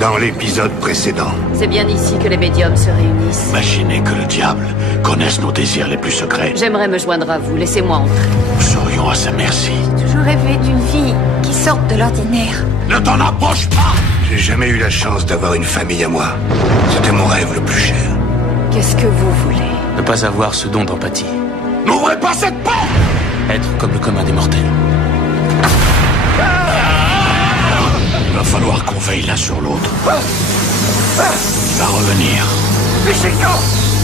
Dans l'épisode précédent. C'est bien ici que les médiums se réunissent. Imaginez que le diable connaisse nos désirs les plus secrets. J'aimerais me joindre à vous, laissez-moi entrer. Nous serions à sa merci. J'ai toujours rêvé d'une vie qui sorte de l'ordinaire. Ne t'en approche pas! J'ai jamais eu la chance d'avoir une famille à moi. C'était mon rêve le plus cher. Qu'est-ce que vous voulez? Ne pas avoir ce don d'empathie. N'ouvrez pas cette porte! Être comme le commun des mortels. Il va falloir qu'on veille l'un sur l'autre. Il va revenir.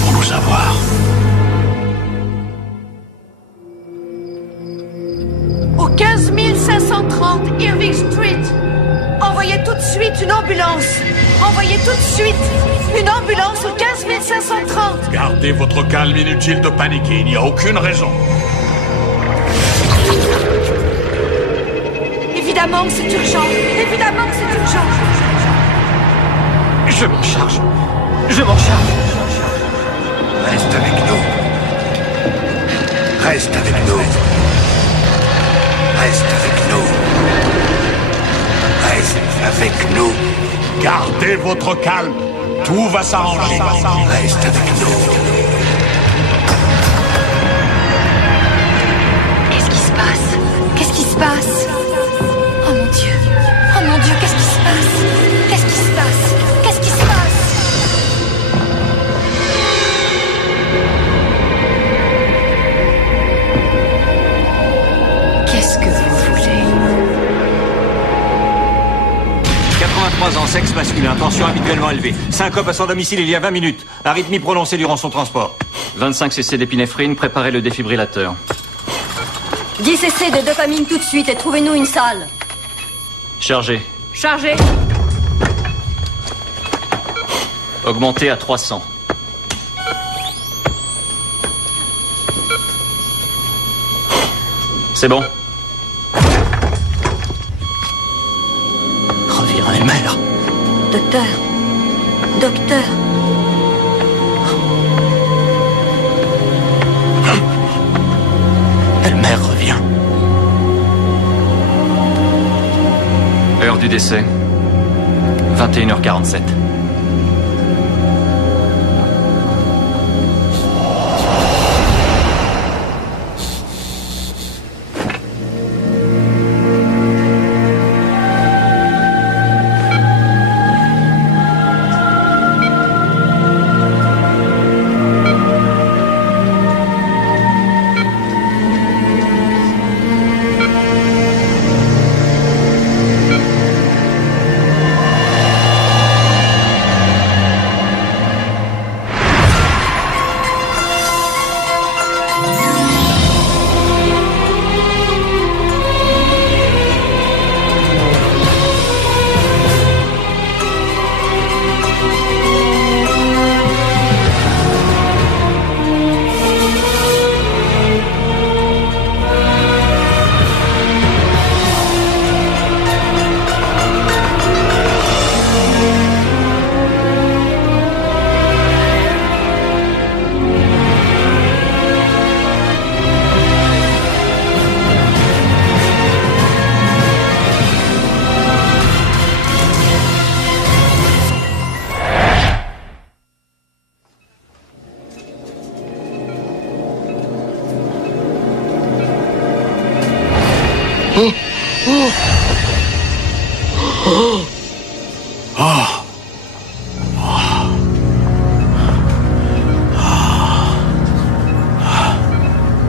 Pour nous avoir. Au 15 530 Irving Street. Envoyez tout de suite une ambulance. Envoyez tout de suite une ambulance au 15 530. Gardez votre calme, inutile de paniquer. Il n'y a aucune raison. Évidemment que c'est urgent. Évidemment que c'est urgent. Je m'en charge. Je m'en charge. Reste avec nous. Reste avec nous. Reste avec nous. Reste avec nous. Gardez votre calme. Tout va s'arranger. Reste avec nous. Qu'est-ce qui se passe? Qu'est-ce qui se passe? Oh mon Dieu. Oh mon Dieu, qu'est-ce qui se passe? Qu'est-ce qui se passe? Qu'est-ce qui se passe? Qu'est-ce que vous voulez? 83 ans, sexe masculin, tension habituellement élevée. Syncope à son domicile il y a 20 minutes. Arythmie prononcée durant son transport. 25 cc d'épinéphrine, préparez le défibrillateur. 10 cc de dopamine tout de suite et trouvez-nous une salle. Chargé. Chargé. Augmentez à 300. C'est bon. Reviens, Elmer. Docteur. Docteur. Elmer revient. Heure du décès. 21h47.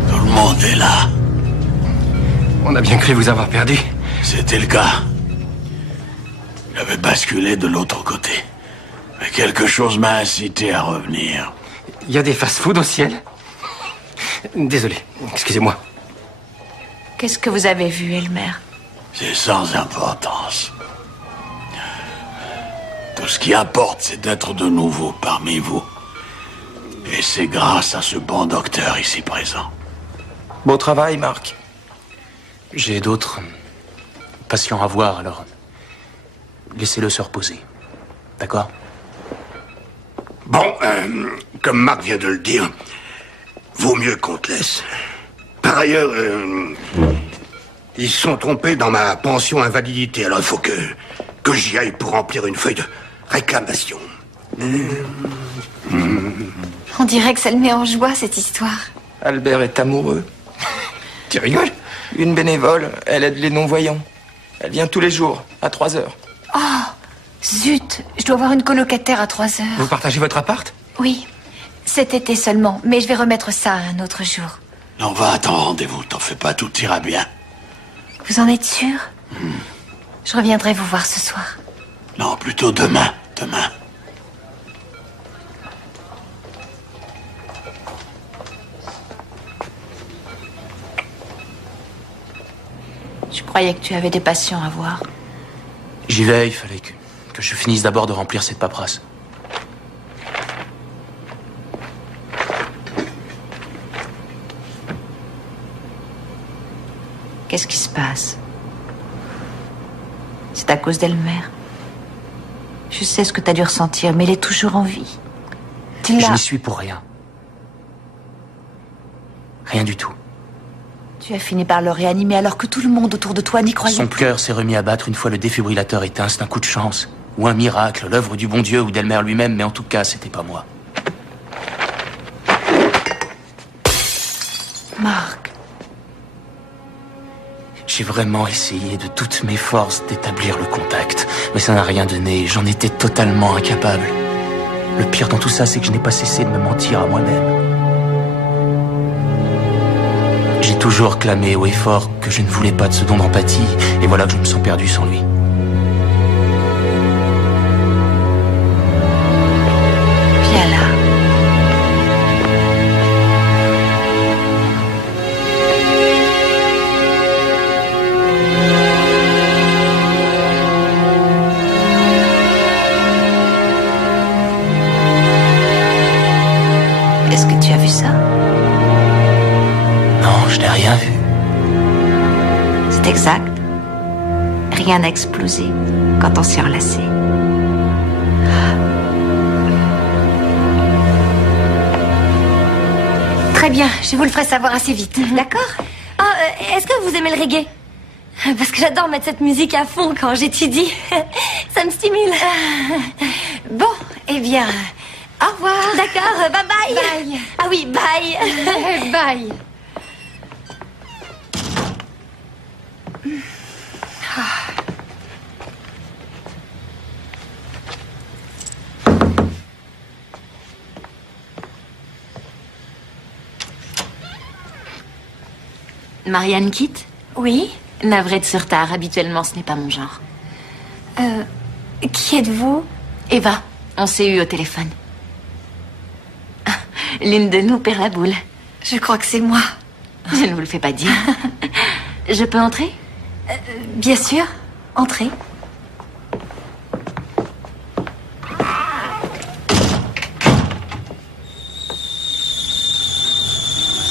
Tout le monde est là. On a bien cru vous avoir perdu. C'était le cas. J'avais basculé de l'autre côté. Mais quelque chose m'a incité à revenir. Il y a des fast-food au ciel. Désolé, excusez-moi. Qu'est-ce que vous avez vu, Elmer? C'est sans importance. Tout ce qui importe, c'est d'être de nouveau parmi vous. Et c'est grâce à ce bon docteur ici présent. Bon travail, Marc. J'ai d'autres patients à voir, alors laissez-le se reposer. D'accord? Bon, comme Marc vient de le dire, vaut mieux qu'on te laisse. Par ailleurs, ils se sont trompés dans ma pension invalidité, alors il faut que j'y aille pour remplir une feuille de réclamation. On dirait que ça le met en joie, cette histoire. Albert est amoureux. Tu rigoles? Une bénévole, elle aide les non-voyants. Elle vient tous les jours, à 3 heures. Oh, zut, je dois avoir une colocataire à 3 heures. Vous partagez votre appart? Oui, cet été seulement, mais je vais remettre ça un autre jour. On va à ton rendez-vous, t'en fais pas, tout ira bien. Vous en êtes sûr? Je reviendrai vous voir ce soir. Non, plutôt demain, demain. Je croyais que tu avais des patients à voir. J'y vais, il fallait que je finisse d'abord de remplir cette paperasse. Qu'est-ce qui se passe? C'est à cause d'Elmer. Je sais ce que t'as dû ressentir, mais elle est toujours en vie. Tu Je l'as... n'y suis pour rien. Rien du tout. Tu as fini par le réanimer alors que tout le monde autour de toi n'y croyait Son plus. cœur s'est remis à battre une fois le défibrillateur éteint. C'est un coup de chance. Ou un miracle, l'œuvre du bon Dieu ou d'Elmer lui-même, mais en tout cas, c'était pas moi. Marc. J'ai vraiment essayé de toutes mes forces d'établir le contact. Mais ça n'a rien donné. J'en étais totalement incapable. Le pire dans tout ça, c'est que je n'ai pas cessé de me mentir à moi-même. J'ai toujours clamé haut et fort que je ne voulais pas de ce don d'empathie, et voilà que je me sens perdu sans lui. Viens là. Est-ce que tu as vu ça? Non, je n'ai rien vu. C'est exact. Rien n'a explosé quand on s'est enlacés. Très bien, je vous le ferai savoir assez vite. D'accord. Est-ce que vous aimez le reggae? Parce que j'adore mettre cette musique à fond quand j'étudie. Ça me stimule. Bon, eh bien, au revoir. D'accord, bye bye. Bye. Ah oui, bye. Bye. Marianne quitte? Oui. Navrée de ce retard. Habituellement, ce n'est pas mon genre. Qui êtes-vous? Eva, on s'est eu au téléphone. L'une de nous perd la boule. Je crois que c'est moi. Je ne vous le fais pas dire. Je peux entrer? Bien sûr. Entrez.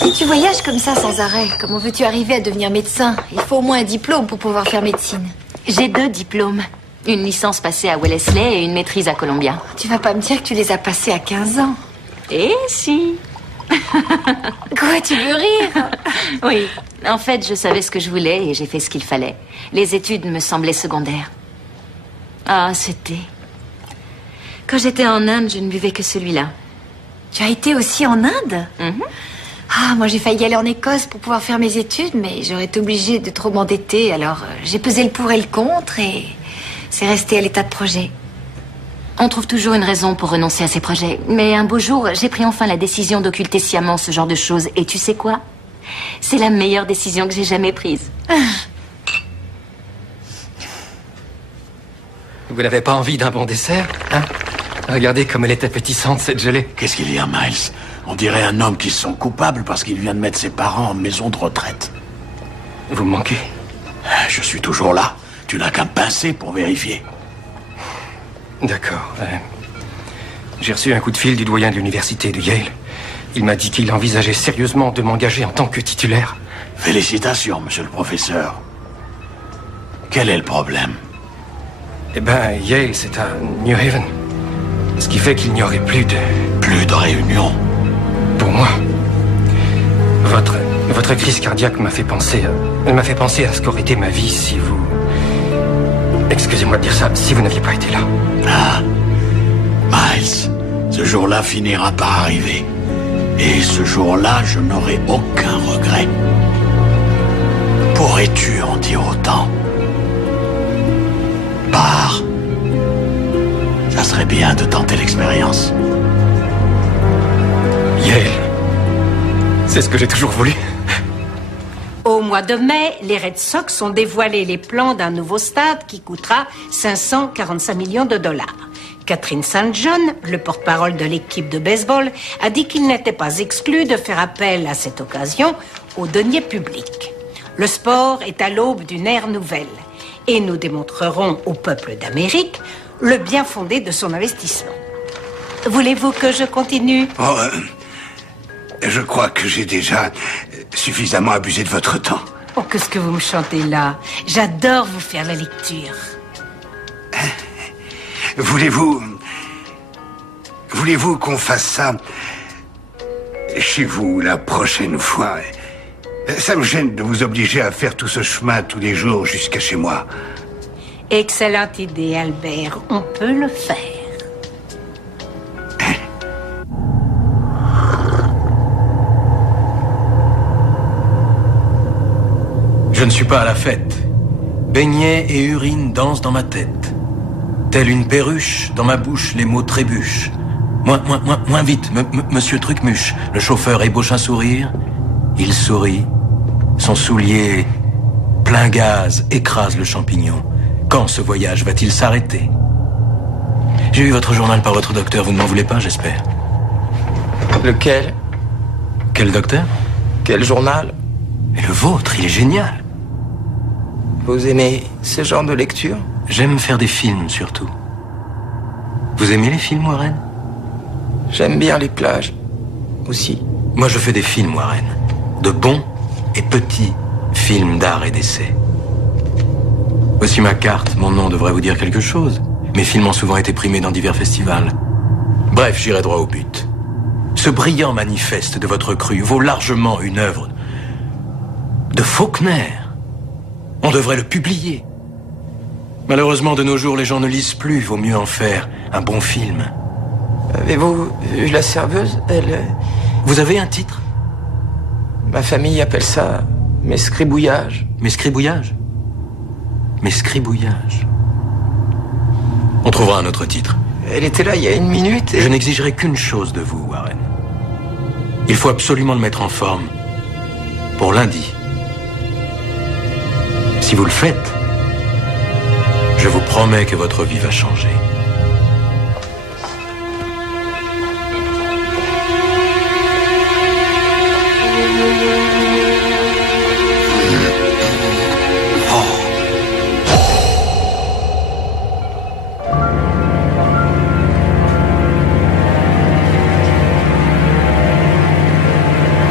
Si tu voyages comme ça sans arrêt, comment veux-tu arriver à devenir médecin? Il faut au moins un diplôme pour pouvoir faire médecine. J'ai 2 diplômes. Une licence passée à Wellesley et une maîtrise à Columbia. Tu vas pas me dire que tu les as passés à 15 ans. Eh si. Quoi, tu veux rire? Oui. En fait, je savais ce que je voulais et j'ai fait ce qu'il fallait. Les études me semblaient secondaires. Ah, c'était... Quand j'étais en Inde, je ne buvais que celui-là. Tu as été aussi en Inde? Mhm. Ah, moi j'ai failli aller en Écosse pour pouvoir faire mes études, mais j'aurais été obligée de trop m'endetter, alors j'ai pesé le pour et le contre et c'est resté à l'état de projet. On trouve toujours une raison pour renoncer à ses projets. Mais un beau jour, j'ai pris enfin la décision d'occulter sciemment ce genre de choses. Et tu sais quoi? C'est la meilleure décision que j'ai jamais prise. Vous n'avez pas envie d'un bon dessert, hein? Regardez comme elle est appétissante, cette gelée. Qu'est-ce qu'il y a, Miles? On dirait un homme qui se sent coupable parce qu'il vient de mettre ses parents en maison de retraite. Vous me manquez. Je suis toujours là. Tu n'as qu'à me pincer pour vérifier. D'accord. J'ai reçu un coup de fil du doyen de l'université de Yale. Il m'a dit qu'il envisageait sérieusement de m'engager en tant que titulaire. Félicitations, monsieur le professeur. Quel est le problème? Eh ben, Yale, c'est à New Haven. Ce qui fait qu'il n'y aurait plus de... Plus de réunion. Pour moi, votre crise cardiaque m'a fait penser... Elle m'a fait penser à ce qu'aurait été ma vie si vous... Excusez-moi de dire ça, si vous n'aviez pas été là. Ah, Miles, ce jour-là finira par arriver. Et ce jour-là, je n'aurai aucun regret. Pourrais-tu en dire autant? Pars. Ça serait bien de tenter l'expérience. Yale. C'est ce que j'ai toujours voulu. Au mois de mai, les Red Sox ont dévoilé les plans d'un nouveau stade qui coûtera 545 millions de dollars. Catherine St. John, le porte-parole de l'équipe de baseball, a dit qu'il n'était pas exclu de faire appel à cette occasion aux deniers publics. Le sport est à l'aube d'une ère nouvelle et nous démontrerons au peuple d'Amérique le bien fondé de son investissement. Voulez-vous que je continue? Je crois que j'ai déjà suffisamment abusé de votre temps. Oh, qu'est-ce que vous me chantez là? J'adore vous faire la lecture. Voulez-vous qu'on fasse ça chez vous la prochaine fois? Ça me gêne de vous obliger à faire tout ce chemin tous les jours jusqu'à chez moi. Excellente idée, Albert. On peut le faire. Je ne suis pas à la fête. Beignets et urine dansent dans ma tête. Telle une perruche, dans ma bouche, les mots trébuchent. Moins vite, monsieur Trucmuche. Le chauffeur ébauche un sourire. Il sourit. Son soulier, plein gaz, écrase le champignon. Quand ce voyage va-t-il s'arrêter? J'ai eu votre journal par votre docteur. Vous ne m'en voulez pas, j'espère. Lequel? Quel docteur? Quel journal? Mais le vôtre, il est génial. Vous aimez ce genre de lecture? J'aime faire des films, surtout. Vous aimez les films, Warren? J'aime bien les plages, aussi. Moi, je fais des films, Warren. De bons et petits films d'art et d'essai. Voici ma carte. Mon nom devrait vous dire quelque chose. Mes films ont souvent été primés dans divers festivals. Bref, j'irai droit au but. Ce brillant manifeste de votre cru vaut largement une œuvre de Faulkner. On devrait le publier. Malheureusement, de nos jours, les gens ne lisent plus. Vaut mieux en faire un bon film. Avez-vous vu La Serveuse? Vous avez un titre? Ma famille appelle ça mes scribouillages. Mes scribouillages? Mes scribouillages. On trouvera un autre titre. Elle était là il y a une minute et... Je n'exigerai qu'une chose de vous, Warren. Il faut absolument le mettre en forme pour lundi. Si vous le faites, je vous promets que votre vie va changer.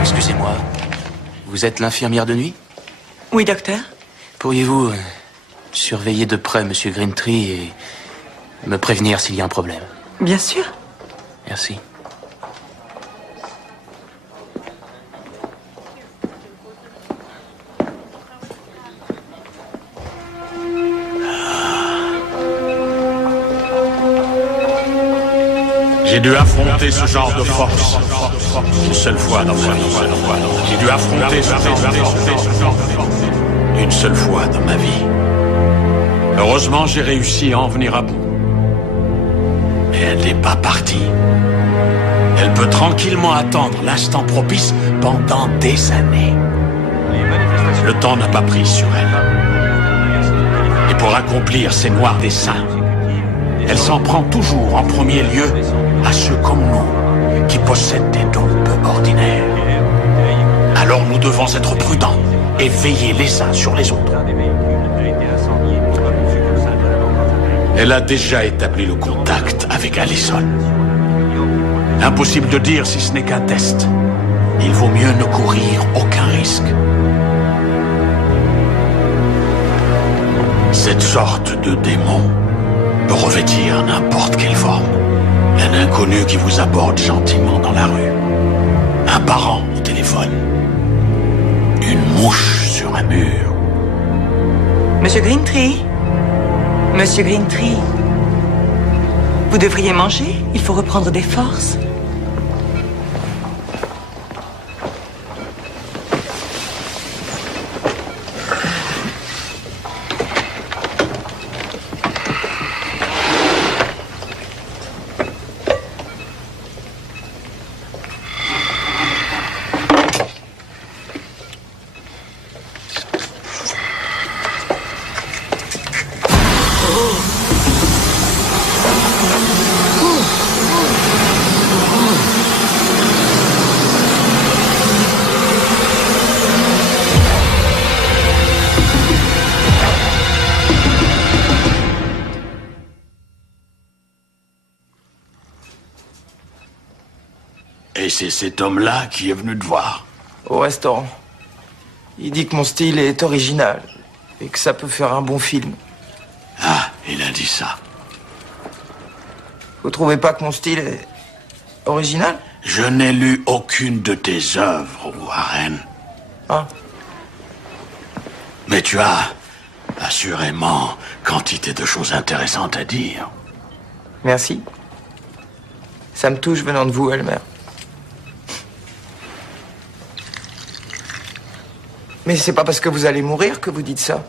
Excusez-moi, vous êtes l'infirmière de nuit? Oui, docteur. Pourriez-vous surveiller de près Monsieur Greentree et me prévenir s'il y a un problème? Bien sûr. Merci. J'ai dû affronter ce genre de force une seule fois dans ma vie. J'ai dû affronter ce genre de force une seule fois dans ma vie. Heureusement, j'ai réussi à en venir à bout. Mais elle n'est pas partie. Elle peut tranquillement attendre l'instant propice pendant des années. Le temps n'a pas pris sur elle. Et pour accomplir ses noirs desseins, elle s'en prend toujours en premier lieu à ceux comme nous qui possèdent des dons peu ordinaires. Alors nous devons être prudents et veiller les uns sur les autres. Elle a déjà établi le contact avec Allison. Impossible de dire si ce n'est qu'un test. Il vaut mieux ne courir aucun risque. Cette sorte de démon peut revêtir n'importe quelle forme. Un inconnu qui vous aborde gentiment dans la rue. Un parent au téléphone. Une mouche sur un mur. Monsieur Greentree? Monsieur Greentree? Vous devriez manger. Il faut reprendre des forces. Et c'est cet homme-là qui est venu te voir. Au restaurant. Il dit que mon style est original et que ça peut faire un bon film. Ah, il a dit ça. Vous trouvez pas que mon style est original? Je n'ai lu aucune de tes œuvres, Warren. Ah. Mais tu as assurément quantité de choses intéressantes à dire. Merci. Ça me touche venant de vous, Elmer. Mais c'est pas parce que vous allez mourir que vous dites ça.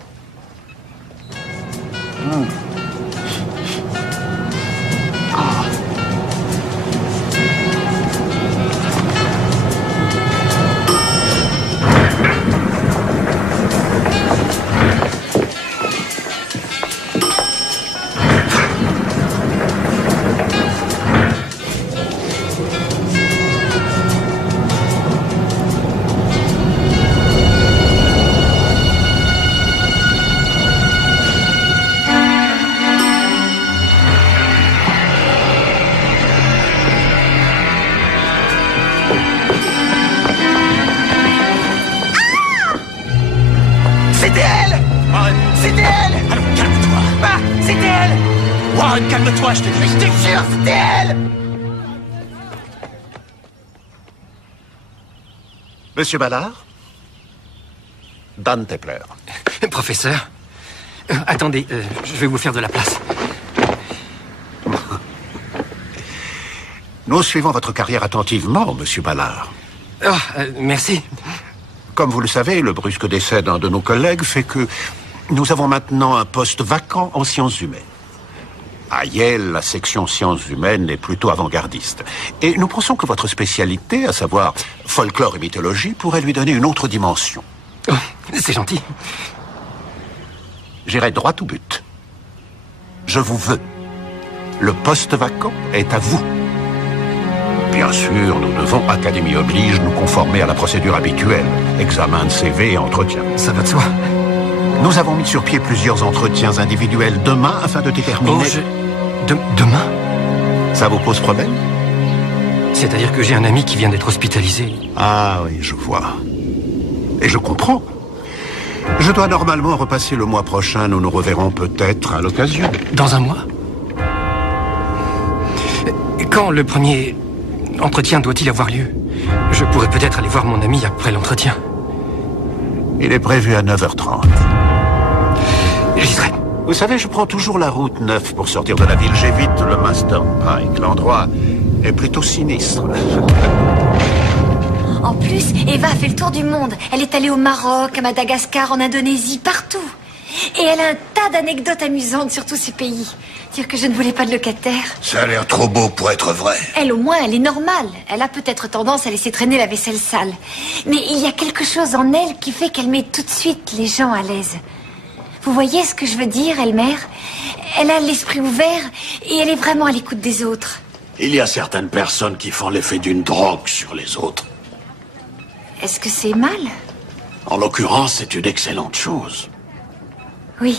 C'était elle! Warren! C'était elle! Alors, calme-toi! Ah! C'était elle! Warren, calme-toi, je te dis! Mais je te jure, c'était elle! Monsieur Ballard? Dan Tepler. Professeur, attendez, je vais vous faire de la place. Nous suivons votre carrière attentivement, monsieur Ballard. Oh, merci. Comme vous le savez, le brusque décès d'un de nos collègues fait que nous avons maintenant un poste vacant en sciences humaines. À Yale, la section sciences humaines est plutôt avant-gardiste. Et nous pensons que votre spécialité, à savoir folklore et mythologie, pourrait lui donner une autre dimension. Oh, c'est gentil. J'irai droit au but. Je vous veux. Le poste vacant est à vous. Bien sûr, nous devons, Académie oblige, nous conformer à la procédure habituelle. Examen de CV et entretien. Ça va de soi. Nous avons mis sur pied plusieurs entretiens individuels demain afin de déterminer... Demain? Ça vous pose problème? C'est-à-dire que j'ai un ami qui vient d'être hospitalisé. Ah oui, je vois. Et je comprends. Je dois normalement repasser le mois prochain. Nous nous reverrons peut-être à l'occasion. Dans un mois? Quand le premier entretien doit-il avoir lieu? Je pourrais peut-être aller voir mon ami après l'entretien. Il est prévu à 9h30. J'y serai. Vous savez, je prends toujours la route 9 pour sortir de la ville. J'évite le Master Pike. L'endroit est plutôt sinistre. En plus, Eva a fait le tour du monde. Elle est allée au Maroc, à Madagascar, en Indonésie, partout. Et elle a un tas d'anecdotes amusantes sur tous ces pays. Dire que je ne voulais pas de locataire. Ça a l'air trop beau pour être vrai. Elle, au moins, elle est normale. Elle a peut-être tendance à laisser traîner la vaisselle sale. Mais il y a quelque chose en elle qui fait qu'elle met tout de suite les gens à l'aise. Vous voyez ce que je veux dire, Elmer? Elle a l'esprit ouvert et elle est vraiment à l'écoute des autres. Il y a certaines personnes qui font l'effet d'une drogue sur les autres. Est-ce que c'est mal? En l'occurrence, c'est une excellente chose. Oui.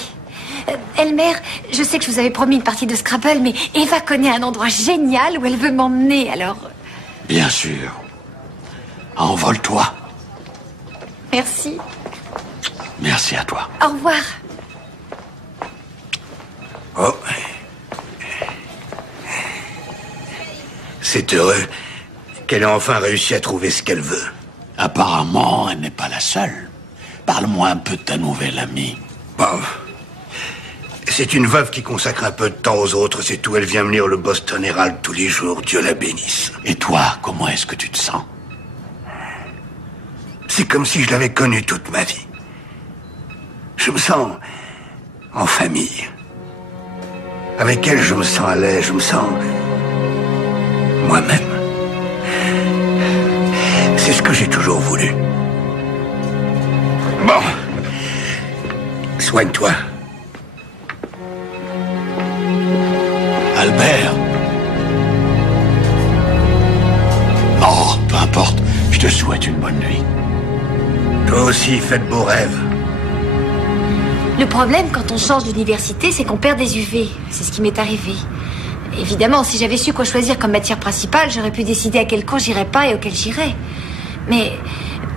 Elmer, je sais que je vous avais promis une partie de Scrabble, mais Eva connaît un endroit génial où elle veut m'emmener, alors... Bien sûr. Envole-toi. Merci. Merci à toi. Au revoir. Oh. C'est heureux qu'elle ait enfin réussi à trouver ce qu'elle veut. Apparemment, elle n'est pas la seule. Parle-moi un peu de ta nouvelle amie. Bon. C'est une veuve qui consacre un peu de temps aux autres, c'est tout. Elle vient me lire le Boston Herald tous les jours, Dieu la bénisse. Et toi, comment est-ce que tu te sens? C'est comme si je l'avais connue toute ma vie. Je me sens en famille. Avec elle, je me sens à l'aise, je me sens moi-même. C'est ce que j'ai toujours voulu. Bon. Soigne-toi. Albert. Oh, peu importe. Je te souhaite une bonne nuit. Toi aussi, fais de beaux rêves. Le problème quand on change d'université, c'est qu'on perd des UV. C'est ce qui m'est arrivé. Évidemment, si j'avais su quoi choisir comme matière principale, j'aurais pu décider à quel cours j'irais pas et auquel j'irais. Mais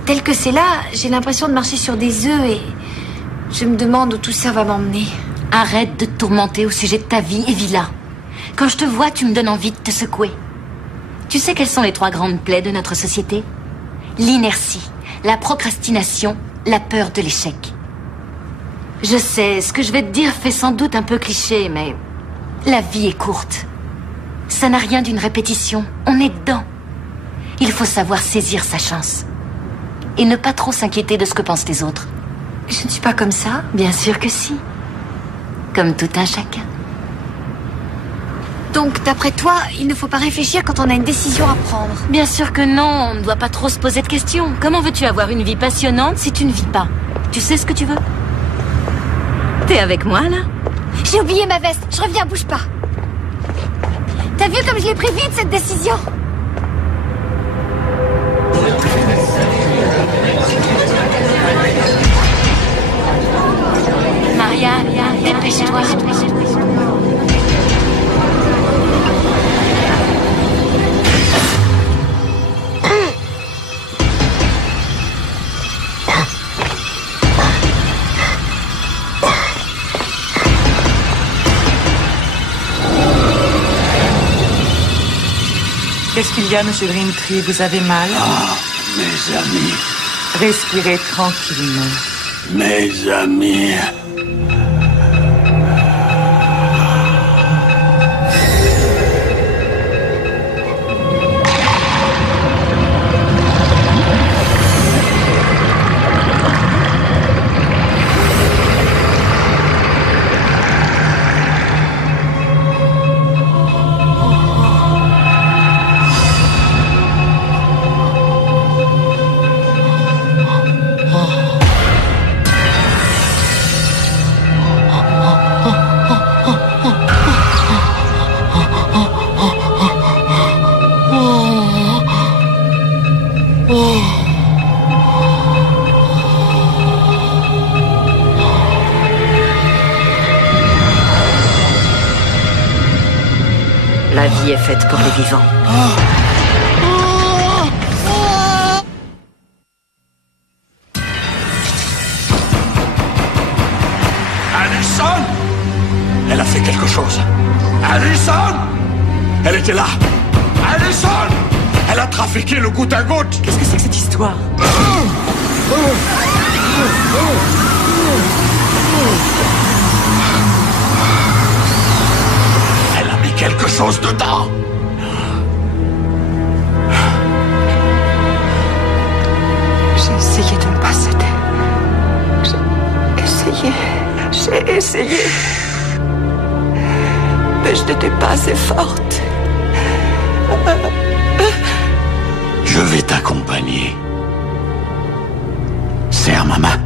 tel que c'est là, j'ai l'impression de marcher sur des œufs et je me demande où tout ça va m'emmener. Arrête de te tourmenter au sujet de ta vie et vis-la. Quand je te vois, tu me donnes envie de te secouer. Tu sais quelles sont les 3 grandes plaies de notre société? L'inertie, la procrastination, la peur de l'échec. Je sais, ce que je vais te dire fait sans doute un peu cliché, mais la vie est courte. Ça n'a rien d'une répétition. On est dedans. Il faut savoir saisir sa chance. Et ne pas trop s'inquiéter de ce que pensent les autres. Je ne suis pas comme ça. Bien sûr que si. Comme tout un chacun. Donc, d'après toi, il ne faut pas réfléchir quand on a une décision à prendre? Bien sûr que non, on ne doit pas trop se poser de questions. Comment veux-tu avoir une vie passionnante si tu ne vis pas? Tu sais ce que tu veux? T'es avec moi, là? J'ai oublié ma veste, je reviens, bouge pas. T'as vu comme je l'ai pris vite, cette décision? Maria, dépêche-toi. Qu'est-ce qu'il y a, Monsieur Greentree? Vous avez mal? Ah, mes amis. Respirez tranquillement. Mes amis. La vie est faite pour les vivants. Allison! Elle a fait quelque chose. Allison! Elle était là. Allison! Elle a trafiqué le goutte à goutte. Qu'est-ce que c'est que cette histoire? Elle a mis quelque chose dedans. J'ai essayé de ne pas céder. J'ai essayé. Mais je n'étais pas assez forte. Je vais t'accompagner. Serre ma main.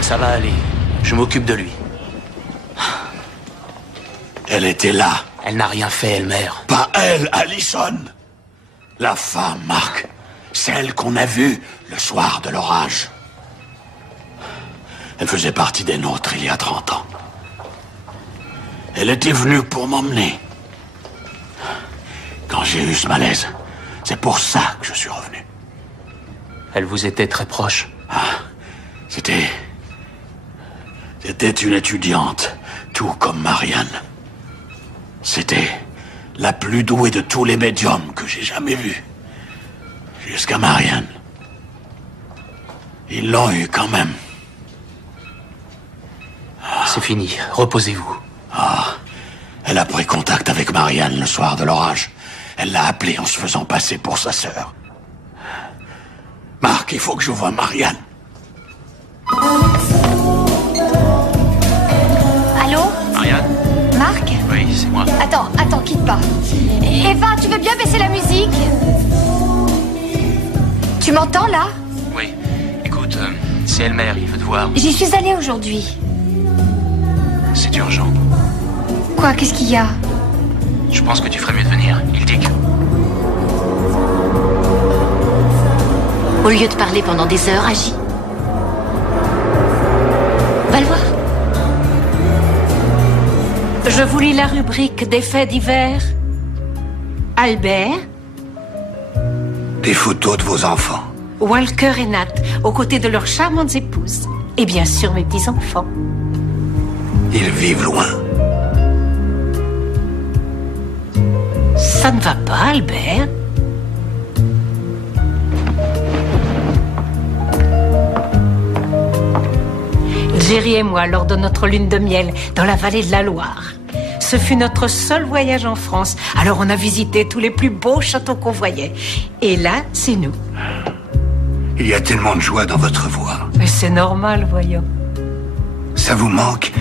Ça va aller. Je m'occupe de lui. Elle était là. Elle n'a rien fait, Elmer. Pas elle, Allison. La femme, Marc. Celle qu'on a vue le soir de l'orage. Elle faisait partie des nôtres il y a 30 ans. Elle était venue pour m'emmener. Quand j'ai eu ce malaise, c'est pour ça que je suis revenu. Elle vous était très proche. C'était une étudiante, tout comme Marianne. C'était la plus douée de tous les médiums que j'ai jamais vus. Jusqu'à Marianne. Ils l'ont eu quand même. C'est fini, reposez-vous. Elle a pris contact avec Marianne le soir de l'orage. Elle l'a appelée en se faisant passer pour sa sœur. Marc, il faut que je voie Marianne. Allô? Marianne? Marc? Oui, c'est moi. Attends, quitte pas. Eva, tu veux bien baisser la musique? Tu m'entends, là? Oui. Écoute, c'est Elmer, il veut te voir. J'y suis allée aujourd'hui. C'est urgent. Quoi, qu'est-ce qu'il y a? Je pense que tu ferais mieux de venir. Il dit que... Au lieu de parler pendant des heures, agis. Va le voir. Je vous lis la rubrique des faits divers. Albert, Des photos de vos enfants. Walker et Nat, aux côtés de leurs charmantes épouses. Et bien sûr, mes petits-enfants. Ils vivent loin. Ça ne va pas, Albert? Jerry et moi, lors de notre lune de miel dans la vallée de la Loire. Ce fut notre seul voyage en France. Alors on a visité tous les plus beaux châteaux qu'on voyait. Et là, c'est nous. Il y a tellement de joie dans votre voix. Mais c'est normal, voyons. Ça vous manque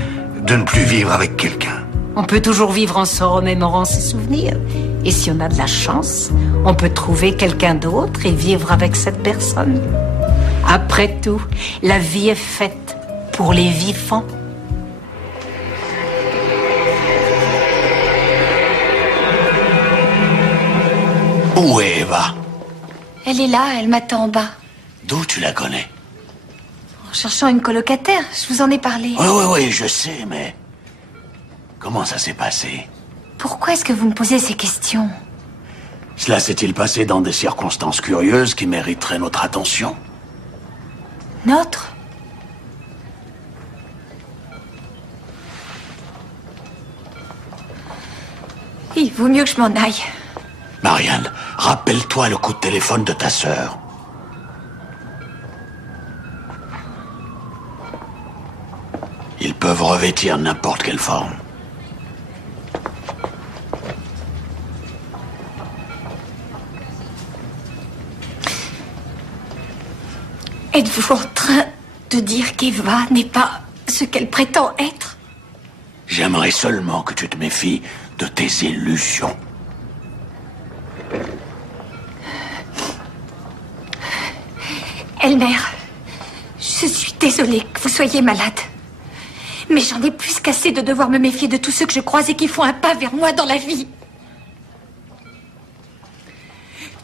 de ne plus vivre avec quelqu'un. On peut toujours vivre en se remémorant ses souvenirs. Et si on a de la chance, on peut trouver quelqu'un d'autre et vivre avec cette personne. Après tout, la vie est faite pour les vivants. Où est Eva? Elle est là, elle m'attend en bas. D'où tu la connais? En cherchant une colocataire, je vous en ai parlé. Oui, je sais, mais... Comment ça s'est passé? Pourquoi est-ce que vous me posez ces questions? Cela s'est-il passé dans des circonstances curieuses qui mériteraient notre attention? Notre? Il vaut mieux que je m'en aille. Marianne, rappelle-toi le coup de téléphone de ta sœur. Ils peuvent revêtir n'importe quelle forme. Êtes-vous en train de dire qu'Eva n'est pas ce qu'elle prétend être? J'aimerais seulement que tu te méfies de tes illusions. Elmer, je suis désolée que vous soyez malade. Mais j'en ai plus qu'assez de devoir me méfier de tous ceux que je croise et qui font un pas vers moi dans la vie.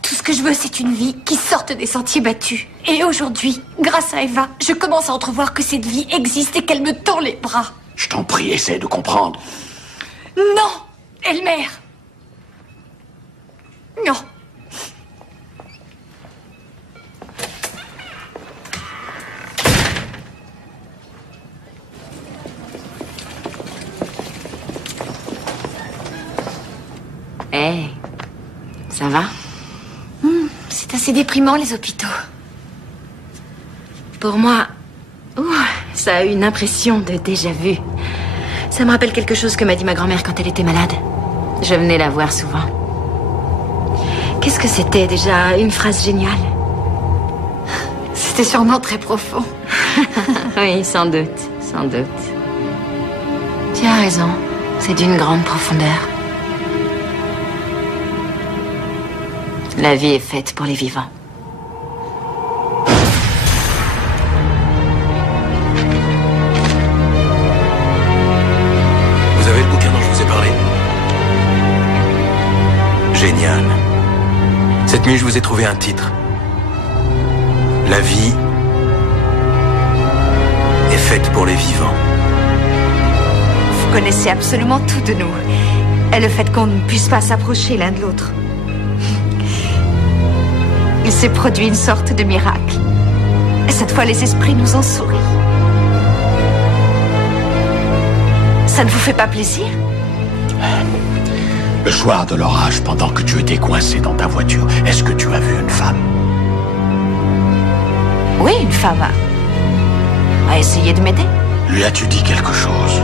Tout ce que je veux, c'est une vie qui sorte des sentiers battus. Et aujourd'hui, grâce à Eva, je commence à entrevoir que cette vie existe et qu'elle me tend les bras. Je t'en prie, essaie de comprendre. Non, Elmer. Non. Hé, ça va? C'est assez déprimant, les hôpitaux. Pour moi, ça a une impression de déjà-vu. Ça me rappelle quelque chose que m'a dit ma grand-mère quand elle était malade. Je venais la voir souvent. Qu'est-ce que c'était déjà? Une phrase géniale. C'était sûrement très profond. Oui, sans doute, sans doute. Tu as raison, c'est d'une grande profondeur. La vie est faite pour les vivants. Vous avez le bouquin dont je vous ai parlé? Génial. Cette nuit, je vous ai trouvé un titre. La vie est faite pour les vivants. Vous connaissez absolument tout de nous. Et le fait qu'on ne puisse pas s'approcher l'un de l'autre. s'est produit une sorte de miracle. Et cette fois, les esprits nous ont souri. Ça ne vous fait pas plaisir? Le soir de l'orage, pendant que tu étais coincé dans ta voiture, est-ce que tu as vu une femme? Oui, une femme a essayé de m'aider. Lui as-tu dit quelque chose?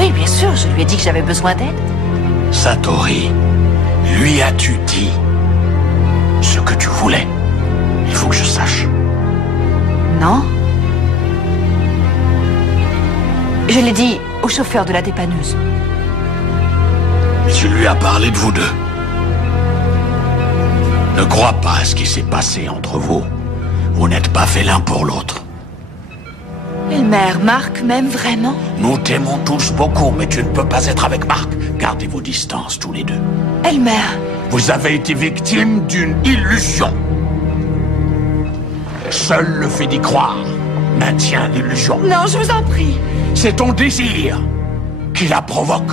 Oui, bien sûr, je lui ai dit que j'avais besoin d'aide. Satori, lui as-tu dit ce que tu voulais? Il faut que je sache. Non. Je l'ai dit au chauffeur de la dépanneuse. Tu lui as parlé de vous deux. Ne crois pas à ce qui s'est passé entre vous. Vous n'êtes pas faits l'un pour l'autre. Elmer, Marc m'aime vraiment? Nous t'aimons tous beaucoup, mais tu ne peux pas être avec Marc. Gardez vos distances, tous les deux. Elmer. Vous avez été victime d'une illusion. Seul le fait d'y croire maintient l'illusion. Non, je vous en prie. C'est ton désir qui la provoque.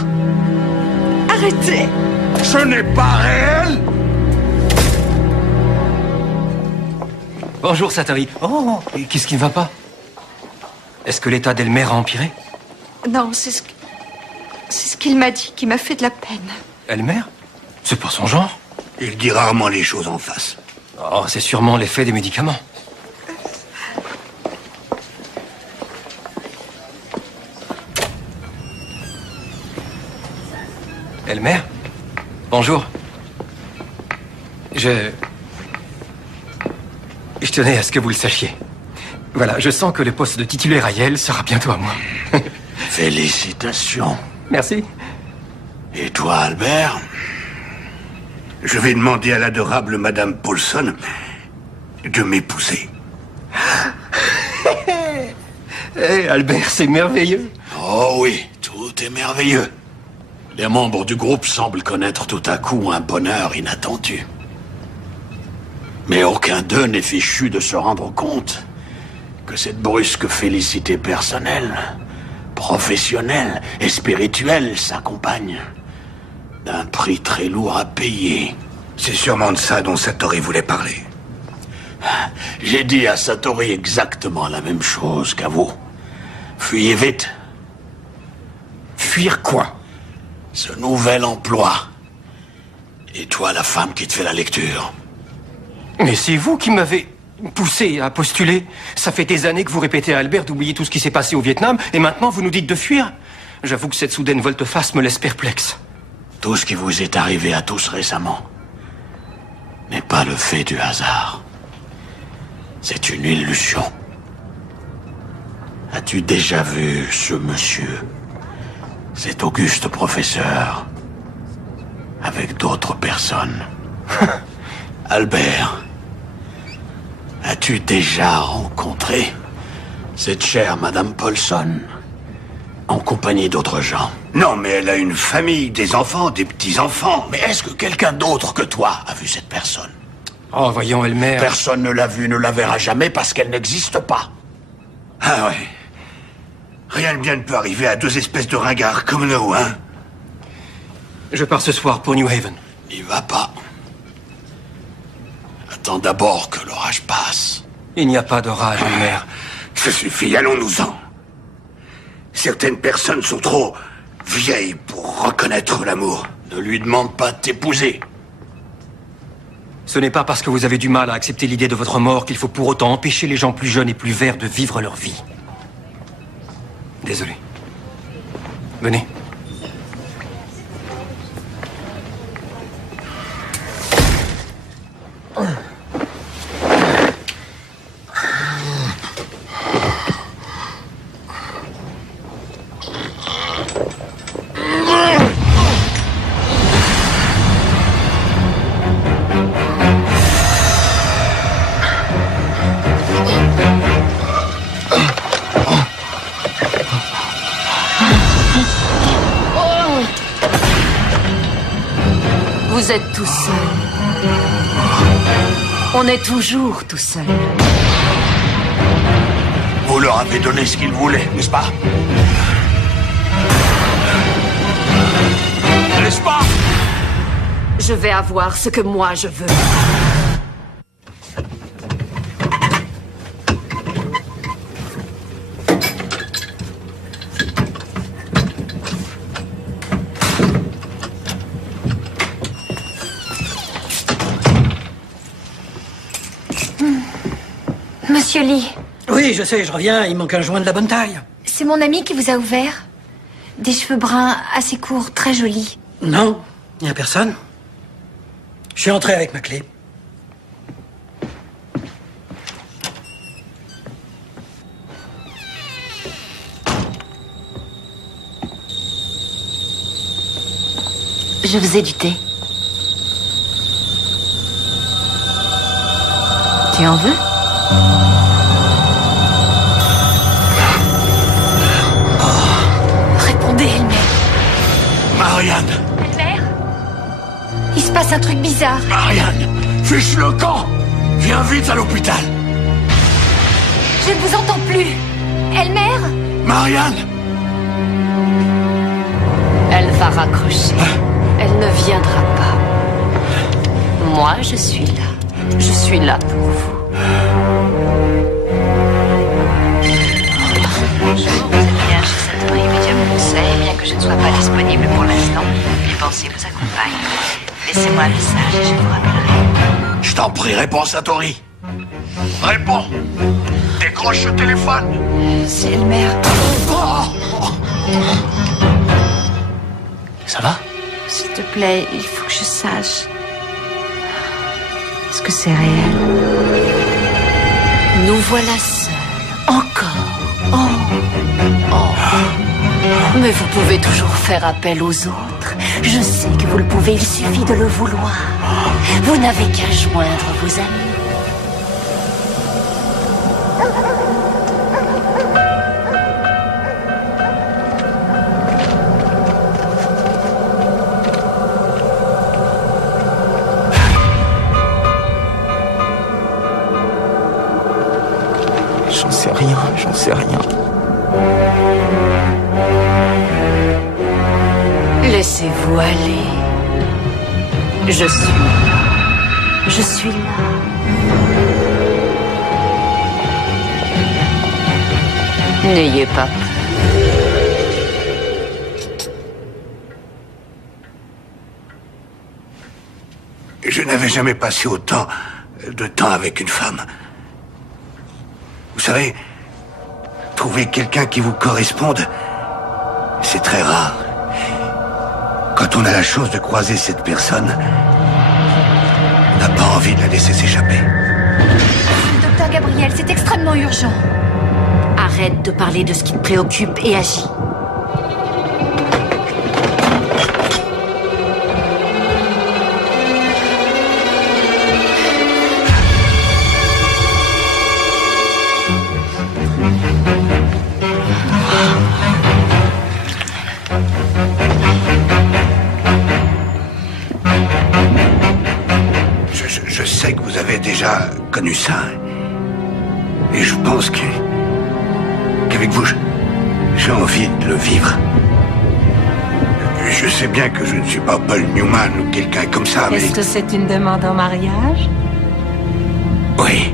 Arrêtez. Ce n'est pas réel. Bonjour, Satori. Oh, qu'est-ce qui ne va pas? Est-ce que l'état d'Elmer a empiré? Non, c'est ce qu'il m'a dit qui m'a fait de la peine. Elmer? C'est pas son genre. Il dit rarement les choses en face. Oh, c'est sûrement l'effet des médicaments. Elmer? Bonjour. Je tenais à ce que vous le sachiez. Voilà, je sens que le poste de titulaire à Yale sera bientôt à moi. Félicitations. Merci. Et toi, Albert? Je vais demander à l'adorable Madame Paulson de m'épouser. Hey, Albert, c'est merveilleux. Oh oui, tout est merveilleux. Les membres du groupe semblent connaître tout à coup un bonheur inattendu. Mais aucun d'eux n'est fichu de se rendre compte que cette brusque félicité personnelle, professionnelle et spirituelle s'accompagne d'un prix très lourd à payer. C'est sûrement de ça dont Satori voulait parler. J'ai dit à Satori exactement la même chose qu'à vous. Fuyez vite. Fuir quoi? Ce nouvel emploi. Et toi, la femme qui te fait la lecture. Mais c'est vous qui m'avez poussé à postuler. Ça fait des années que vous répétez à Albert d'oublier tout ce qui s'est passé au Vietnam, et maintenant vous nous dites de fuir. J'avoue que cette soudaine volte-face me laisse perplexe. Tout ce qui vous est arrivé à tous récemment n'est pas le fait du hasard. C'est une illusion. As-tu déjà vu ce monsieur, cet auguste professeur, avec d'autres personnes? Albert, as-tu déjà rencontré cette chère Madame Paulson, en compagnie d'autres gens? Non, mais elle a une famille, des enfants, des petits-enfants. Mais est-ce que quelqu'un d'autre que toi a vu cette personne? Oh, voyons, Elmer... Personne ne l'a vue, ne la verra jamais parce qu'elle n'existe pas. Ah ouais. Rien de bien ne peut arriver à deux espèces de ringards comme nous, hein? Je pars ce soir pour New Haven. N'y va pas. Attends d'abord que l'orage passe. Il n'y a pas d'orage, Elmer. Ça suffit, allons-nous-en. Certaines personnes sont trop vieilles pour reconnaître l'amour. Ne lui demande pas de t'épouser. Ce n'est pas parce que vous avez du mal à accepter l'idée de votre mort qu'il faut pour autant empêcher les gens plus jeunes et plus verts de vivre leur vie. Désolé. Venez. Vous êtes tout seul. On est toujours tout seul. Vous leur avez donné ce qu'ils voulaient, n'est-ce pas? N'est-ce pas? Je vais avoir ce que moi je veux. Monsieur Lee. Oui, je sais, je reviens, il manque un joint de la bonne taille. C'est mon ami qui vous a ouvert. Des cheveux bruns assez courts, très jolis. Non, il n'y a personne. Je suis entré avec ma clé. Je faisais du thé. Tu en veux? Répondez, Elmer. Marianne! Elmer? Il se passe un truc bizarre. Marianne! Fiche le camp! Viens vite à l'hôpital! Je ne vous entends plus. Elmer? Marianne! Elle va raccrocher. Elle ne viendra pas. Moi, je suis là. Je suis là pour vous. Bonjour, vous êtes bien chez Satori Medium Conseil. Bien que je ne sois pas disponible pour l'instant, mes pensées vous accompagnent. Laissez-moi un message et je vous rappellerai. Je t'en prie, réponds, Satori. Réponds! Décroche le téléphone! C'est Elmer. Ça va? S'il te plaît, il faut que je sache. Est-ce que c'est réel? Nous voilà seuls. Encore. Oh. Mais vous pouvez toujours faire appel aux autres. Je sais que vous le pouvez, il suffit de le vouloir. Vous n'avez qu'à joindre vos amis. J'en sais rien. Laissez-vous aller. Je suis là. Je suis là. N'ayez pas peur. Je n'avais jamais passé autant de temps avec une femme. Vous savez, trouver quelqu'un qui vous corresponde, c'est très rare. Quand on a la chance de croiser cette personne, on n'a pas envie de la laisser s'échapper. Docteur Gabriel, c'est extrêmement urgent. Arrête de parler de ce qui te préoccupe et agis. Je sais que vous avez déjà connu ça. Et je pense qu'avec vous, j'ai envie de le vivre. Je sais bien que je ne suis pas Paul Newman ou quelqu'un comme ça, mais... Est-ce que c'est une demande en mariage? Oui.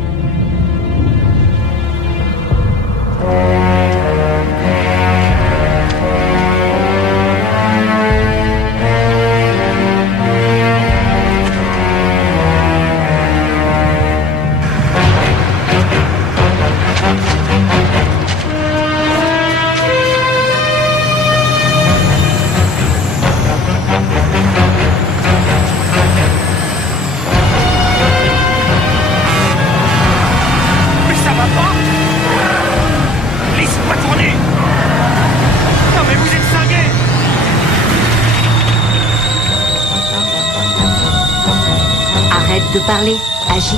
De parler, agis.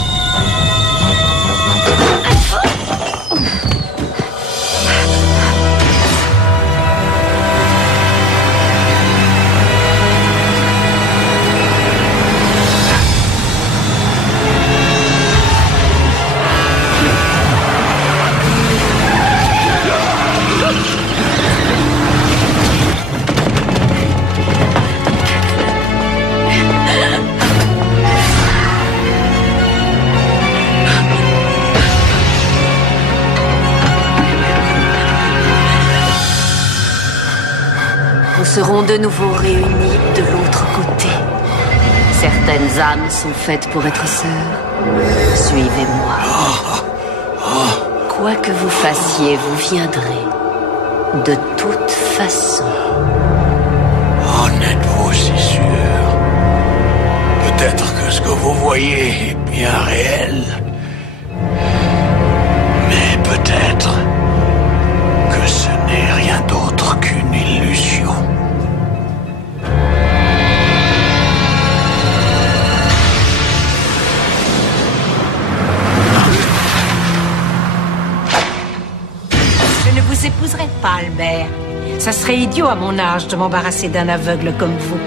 Nous serons de nouveau réunis de l'autre côté. Certaines âmes sont faites pour être sœurs. Suivez-moi. Quoi que vous fassiez, vous viendrez. De toute façon. En êtes-vous si sûr? Peut-être que ce que vous voyez est bien réel. Mais peut-être que ce n'est rien d'autre qu'une illusion. Je ne vous épouserai pas, Albert. Ça serait idiot à mon âge de m'embarrasser d'un aveugle comme vous.